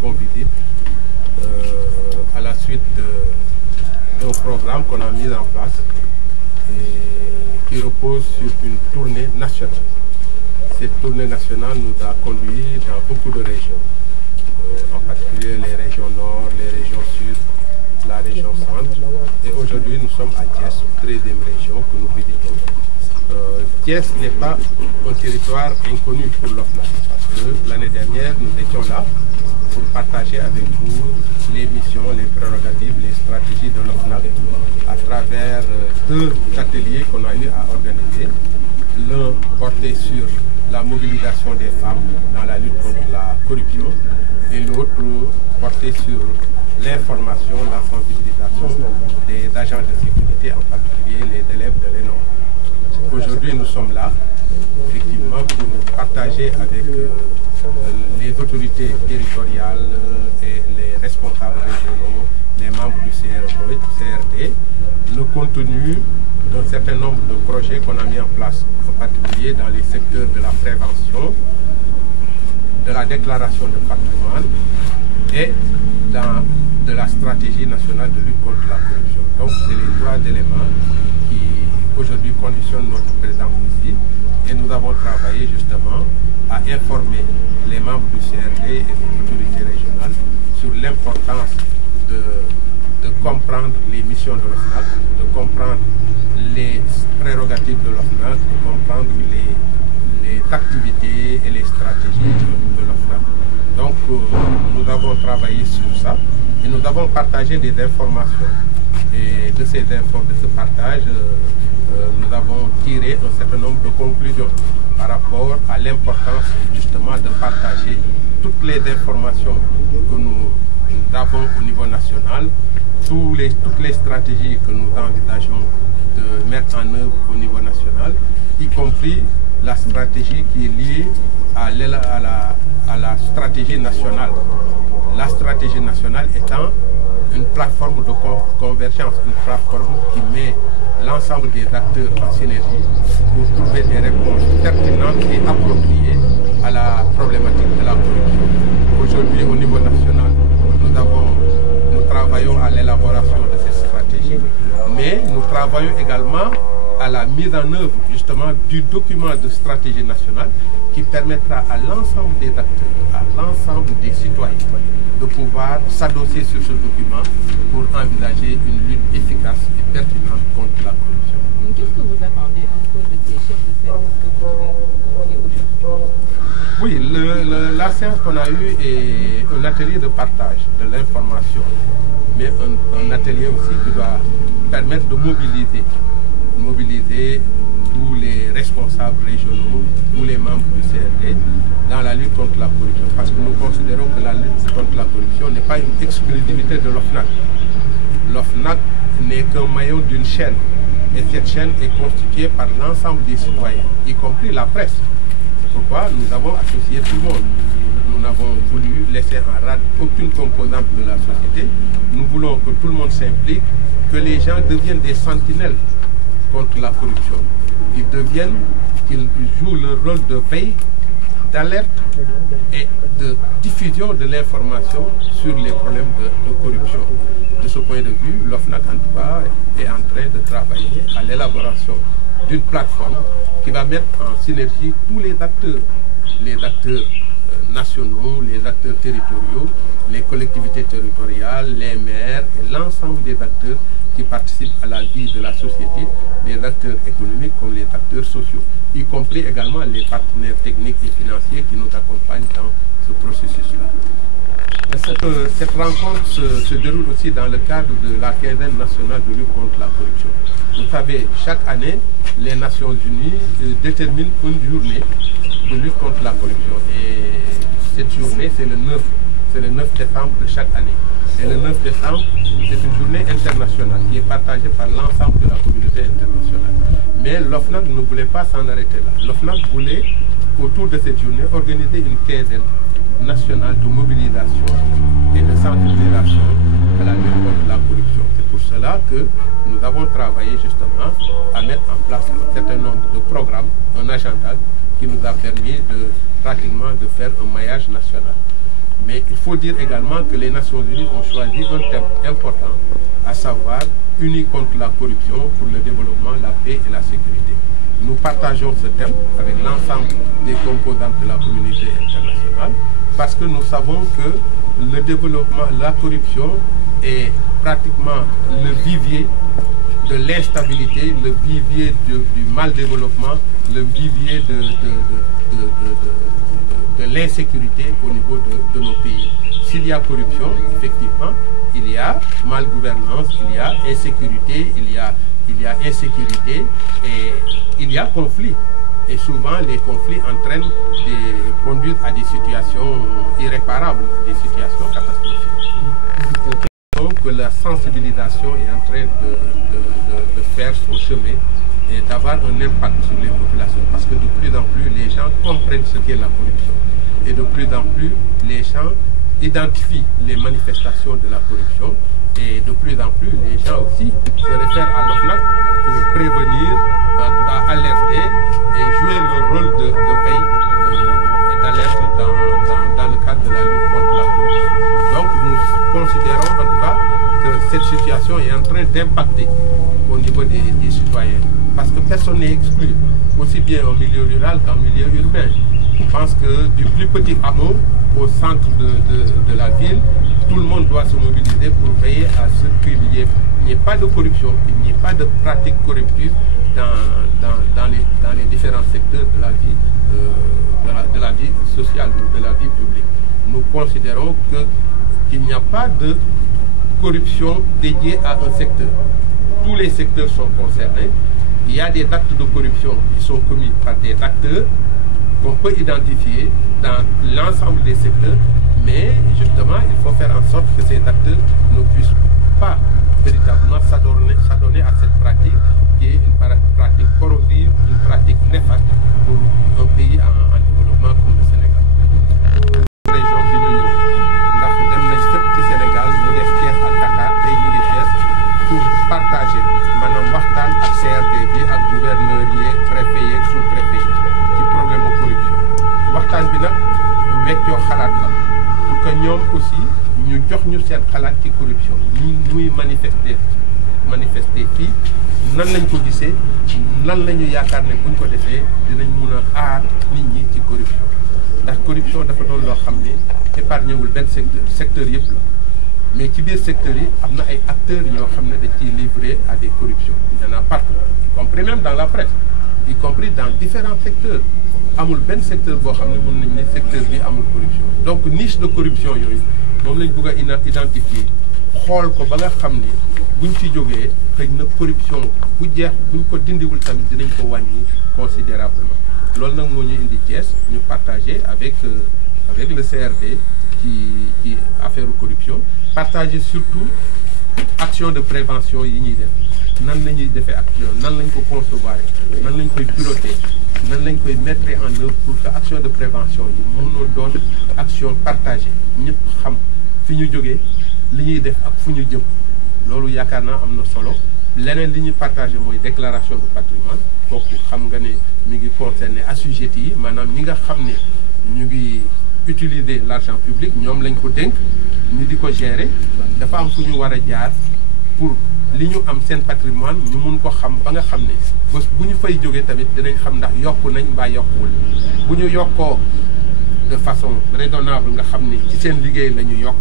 qu'on visite à la suite d'un programme qu'on a mis en place et qui repose sur une tournée nationale. Cette tournée nationale nous a conduits dans beaucoup de régions, en particulier les régions nord, les régions sud, la région centre. Et aujourd'hui, nous sommes à Thiès, 13e région que nous visitons. Thiès n'est pas un territoire inconnu pour l'OFNAC, parce que l'année dernière, nous étions là pour partager avec vous les missions, les prérogatives, les stratégies de l'OFNAC à travers deux ateliers qu'on a eu à organiser. L'un porté sur la mobilisation des femmes dans la lutte contre la corruption et l'autre porté sur l'information, la sensibilisation des agents de sécurité, en particulier les élèves de l'ENO. Aujourd'hui, nous sommes là, effectivement, pour partager avec les autorités territoriales et les responsables régionaux, les membres du CRD, le contenu d'un certain nombre de projets qu'on a mis en place, en particulier dans les secteurs de la prévention, de la déclaration de patrimoine et de la stratégie nationale de lutte contre la corruption. Donc, c'est les trois éléments qui aujourd'hui conditionnent notre présence ici. Et nous avons travaillé justement à informer les membres du CRD et des autorités régionales sur l'importance de comprendre les missions de l'OFNAC, de comprendre les prérogatives de l'OFNAC, de comprendre les activités et les stratégies de l'OFNAC. Donc nous avons travaillé sur ça et nous avons partagé des informations. Et de ce partage, nous avons tiré un certain nombre de conclusions par rapport à l'importance justement de partager toutes les informations que nous avons au niveau national, toutes les stratégies que nous envisageons de mettre en œuvre au niveau national, y compris la stratégie qui est liée à la stratégie nationale. La stratégie nationale étant une plateforme de convergence, une plateforme qui met l'ensemble des acteurs en synergie pour trouver des réponses pertinentes et appropriées à la problématique de la corruption. Aujourd'hui, au niveau national, nous travaillons à l'élaboration de cette stratégie, mais nous travaillons également à la mise en œuvre justement du document de stratégie nationale qui permettra à l'ensemble des acteurs, à l'ensemble des citoyens de pouvoir s'adosser sur ce document pour envisager une lutte efficace et pertinente contre la corruption. Qu'est-ce que vous attendez encore de ces chefs de service que vous avez aujourd'hui? Oui, la séance qu'on a eue est un atelier de partage de l'information, mais un atelier aussi qui doit permettre de mobiliser tous les responsables régionaux, tous les membres du CRD dans la lutte contre la corruption. Parce que nous considérons que la lutte contre la corruption n'est pas une exclusivité de l'OFNAC. L'OFNAC n'est qu'un maillon d'une chaîne. Et cette chaîne est constituée par l'ensemble des citoyens, y compris la presse. C'est pourquoi nous avons associé tout le monde. Nous n'avons voulu laisser en rade aucune composante de la société. Nous voulons que tout le monde s'implique, que les gens deviennent des sentinelles contre la corruption. Qu'ils jouent le rôle de veille, d'alerte et de diffusion de l'information sur les problèmes de corruption. De ce point de vue, l'OFNAC en tout cas est en train de travailler à l'élaboration d'une plateforme qui va mettre en synergie tous les acteurs nationaux, les acteurs territoriaux, les collectivités territoriales, les maires et l'ensemble des acteurs qui participent à la vie de la société, les acteurs économiques comme les acteurs sociaux, y compris également les partenaires techniques et financiers qui nous accompagnent dans ce processus-là. Cette rencontre se déroule aussi dans le cadre de la quinzaine nationale de lutte contre la corruption. Vous savez, chaque année, les Nations Unies déterminent une journée de lutte contre la corruption. Et cette journée, c'est le 9 décembre de chaque année. Et le 9 décembre, c'est une journée internationale qui est partagée par l'ensemble de la communauté internationale. Mais l'OFNAC ne voulait pas s'en arrêter là. L'OFNAC voulait, autour de cette journée, organiser une quinzaine nationale de mobilisation et de sensibilisation à la lutte contre la corruption. C'est pour cela que nous avons travaillé justement à mettre en place un certain nombre de programmes, un agenda qui nous a permis pratiquement de faire un maillage national. Mais il faut dire également que les Nations Unies ont choisi un thème important, à savoir unis contre la corruption pour le développement, la paix et la sécurité. Nous partageons ce thème avec l'ensemble des composantes de la communauté internationale parce que nous savons que le développement, la corruption est pratiquement le vivier de l'instabilité, le vivier du mal développement, le vivier de l'insécurité au niveau de nos pays. S'il y a corruption, effectivement, il y a malgouvernance, il y a insécurité, il y a insécurité et il y a conflit. Et souvent, les conflits conduisent à des situations irréparables, des situations catastrophiques. Donc, la sensibilisation est en train de faire son chemin et d'avoir un impact sur les populations. Parce que de plus en plus, les gens comprennent ce qu'est la corruption. Et de plus en plus, les gens identifient les manifestations de la corruption. Et de plus en plus, les gens aussi se réfèrent à l'OFNAC pour prévenir, alerter et jouer le rôle de veille et d'alerte dans le cadre de la lutte contre la corruption. Donc nous considérons en tout cas que cette situation est en train d'impacter au niveau des citoyens. Parce que personne n'est exclu, aussi bien au milieu rural qu'en milieu urbain. Je pense que du plus petit hameau au centre de la ville, tout le monde doit se mobiliser pour veiller à ce qu'il n'y ait pas de corruption, qu'il n'y ait pas de pratiques corruptives dans les différents secteurs de la vie sociale, de la vie publique. Nous considérons qu'il n'y a pas de corruption dédiée à un secteur. Tous les secteurs sont concernés. Il y a des actes de corruption qui sont commis par des acteurs qu'on peut identifier dans l'ensemble des secteurs, mais justement, il faut faire en sorte que ces acteurs ne puissent pas véritablement s'adonner à cette pratique qui est une pratique corrosive, une pratique néfaste pour un pays en développement comme le Sénégal. Région bi ñu ñëw ndax dem nañ fépp ci Sénégal mu def Thiès ak Dakar tey ñu ngi Thiès pour partager maanaam waxtaan ak CRD bi ak gouverneur yi ak préfet yi ak sous-préfet yi ci problème de corruption. Waxtaan bi nag weccoo xalaat la pour que ñoom aussi ñu jox ñu seen xalaat ci corruption ñi muy manifester fii nan lañ ko gisee nan la ñu yaakaar ne buñ ko defee dinañ mun a aar nit ñi ci corruption ndax corruption dafa doon loo xam ne épargné wul benn secteur yëpp la mais ci biir secteur yi am na ay acteurs yoo xam ne dañ ciy livré à des corruptions il y en a partout y compris même dans la presse y compris dans différents secteurs amul benn secteur boo xam ne mën nañ ne secteur bi amul corruption donc niche de corruption yooyu moom lañ bëgg a identifier xool ko ba nga xam ne buñ ci jógee xëy na corruption bu jeex buñ ko dindiwul tamit dinañ ko wàññi considérablement loolu nag moo ñu indi Thiès ñu partagé avec le CRD ci affaire corruption partager surtout action de prévention yi ñuy def nan la ñuy defee action nan lañ ko concevoir nan lañ koy piloter nan lañ koy mettre en œuvre pour que action de prévention yi mënoo doon action partagée ñëpp xam fi ñu jógee li ñuy def ak fu ñu jëm loolu yaakaar naa am na solo leneen li ñuy partagé mooy déclaration de patrimoine kooku xam nga ne mi ngi concerné assujettis yi maanaam ñi nga xam ne ñu ngi utiliser l'argent public ñoom lañ ko dénk ñu di ko gérer dafa am fu ñu war a jaar pour li ñu am seen patrimoine ñu mun ko xam ba nga xam ne bés bu ñu fay jógee tamit dinañ xam ndax yokku nañ mbaa yokkuwul bu ñu yokkoo de façon raisonnable nga xam ne ci seen liggéey la ñu yokk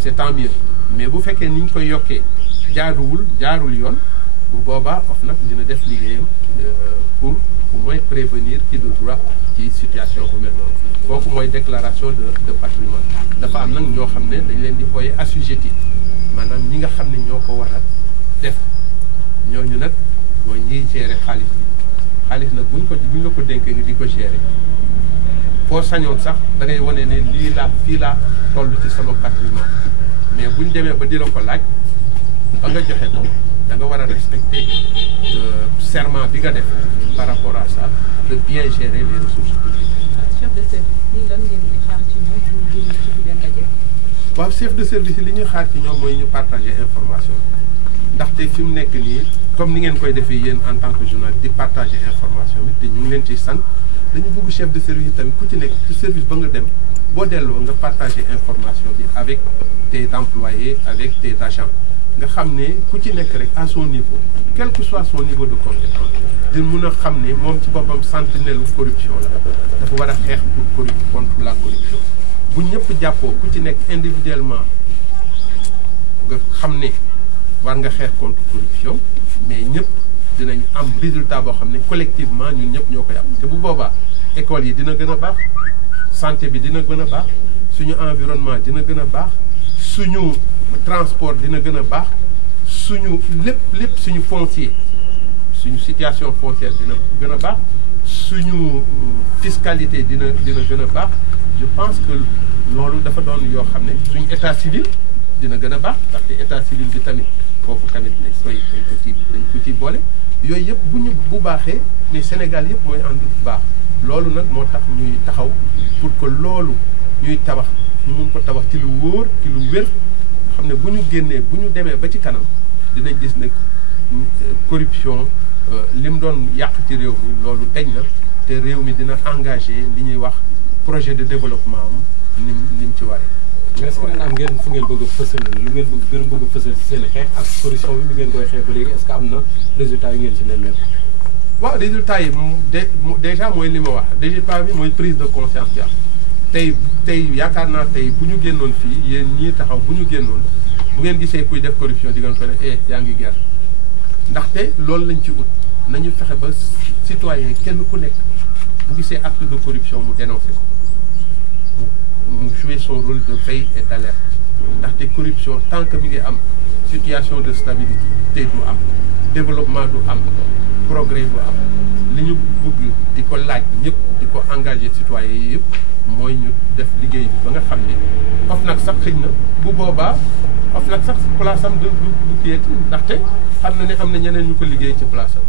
c'est tant mieux mais bu fekkee ni ñu koy yokkee jaarul yoon bu boobaa OFNAC dina def liggéeyam pour au moins prévenir ci de droit ci situation bu mel noonu kooku mooy déclaration de patrimoine dafa am nag ñoo xam ne dañ leen di ooyee assujetti maanaam ñi nga xam ne ñoo ko war a def ñooñu nag mooy ñiy gérer xaalis nag buñ la ko dénkee nga di ko gérer foo sañoon sax da ngay wane ne fii laa toll ci sama patrimoine mais buñ demee ba di la ko laaj ba nga joxe ko da nga war a respecter serment bi nga def par rapport à ça de bien gérer les ressources publiques. chef de service yi lan ngeen di xaar ci ñoom ñu génn ci biir ndaje. waaw chef de service yi li ñuy xaar ci ñoom mooy ñu partager information ndaxte fi mu nekk nii comme ni ngeen koy defee yéen en tant que journaliste di partager information bi te ñu ngi leen ciy sant dañu bëgg chef de service yi tamit ku ci nekk ci service ba nga dem boo delloo nga partager information bi avec tes employés avec tes agents nga xam ne ku ci nekk rek à son niveau quel que soit son niveau de compétence di mun a xam ne moom ci boppam sentinelle corruption la dafa war a xeex pour contre la corruption bu ñëpp jàppoo ku ci nekk individuellement nga xam ne war nga xeex contre corruption mais ñëpp dinañ am résultat boo xam ne collectivement ñun ñëpp ñoo koy am te bu boobaa école yi dina gën a baax santé bi dina gën a baax suñu environnement dina gën a baax suñu transport dina gën a baax suñu lépp suñu foncier suñu situation foncière dina gën a baax suñu fiscalité dina gën a baax je pense que loolu dafa doon yoo xam ne suñu état civil dina gën a baax ndaxte état civil bi tamit foofu tamit dañ ko ci boole yooyu yëpp bu baaxee ne Sénégal yëpp mooy ànd baax loolu nag moo tax ñuy taxaw pour que loolu ñuy tabax ñu mun ko tabax ci lu wóor ci lu wér xam ne bu ñu génnee bu ñu demee ba ci kanam dinañ gis ne corruption li mu doon yàq ci réew mi loolu deñ na te réew mi dina engagé li ñuy wax projet de développement am ni mu ci waree. mais est-ce que am ngeen fu ngeen bëgg a fësal lu ngeen gën a bëgg a fësal ci seen xeex ak corruption bi ngeen koy xeex ba léegi est-ce que am na résultat yu ngeen ci nemmeeku. waaw résultat yi déjà mooy li ma wax résultat bi mooy prise de conscience bi am tey yaakaar naa tey bu ñu génnoon fii yéen ñii taxaw bu ñu génnoon bu ngeen gisee kuy def corruption di ngeen ko ne yaa ngi guerre ndaxte loolu lañ ci ut nañu fexe ba citoyen kenn ku nekk bu gisee acte de corruption mu dénoncé ko mu jouer son rôle de veille et d'alerte ndaxte corruption tant que mi ngi am situation de stabilité du am développement du am progrès du am li ñu bëgg di ko laaj ñëpp di ko engagé citoyens yi yëpp mooy ñu def liggéey bi ba nga xam ne OFNAC sax xëy na bu boobaa OFNAC sax place am du kiyeti ndaxte xam na ne am na ñeneen ñu ko liggéey ci place am